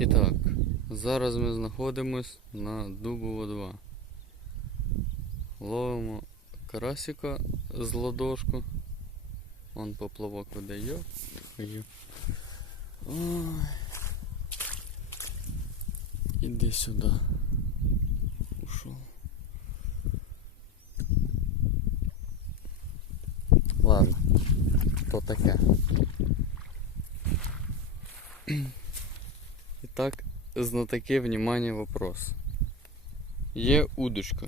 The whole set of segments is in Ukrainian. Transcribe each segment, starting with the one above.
І так, зараз ми знаходимось на Дубово 2. Ловимо карасика з ладошку. Вон поплавок видає. Ой. Іди сюди. Ушов. Ладно, то таке. Итак, знатоки, внимание, вопрос. Є удочка.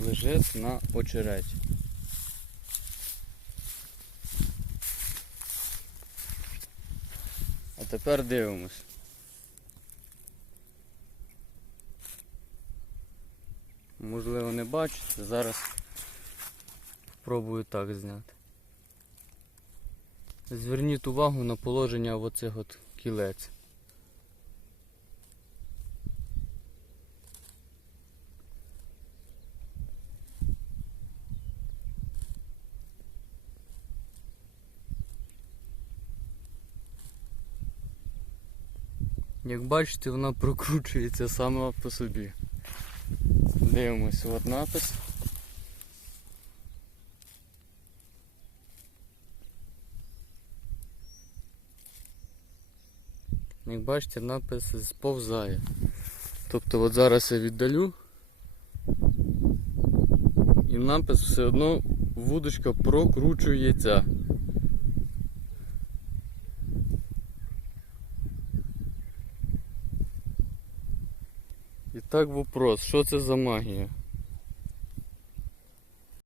Лежить на очереті. А тепер дивимось. Можливо, не бачите, зараз спробую так зняти. Зверніть увагу на положення оцих от кілець. Як бачите, вона прокручується сама по собі. Дивимось, от напис. Як бачите, напис сповзає. Тобто от зараз я віддалю. І напис все одно вудочка прокручується. І так вопрос, що це за магія?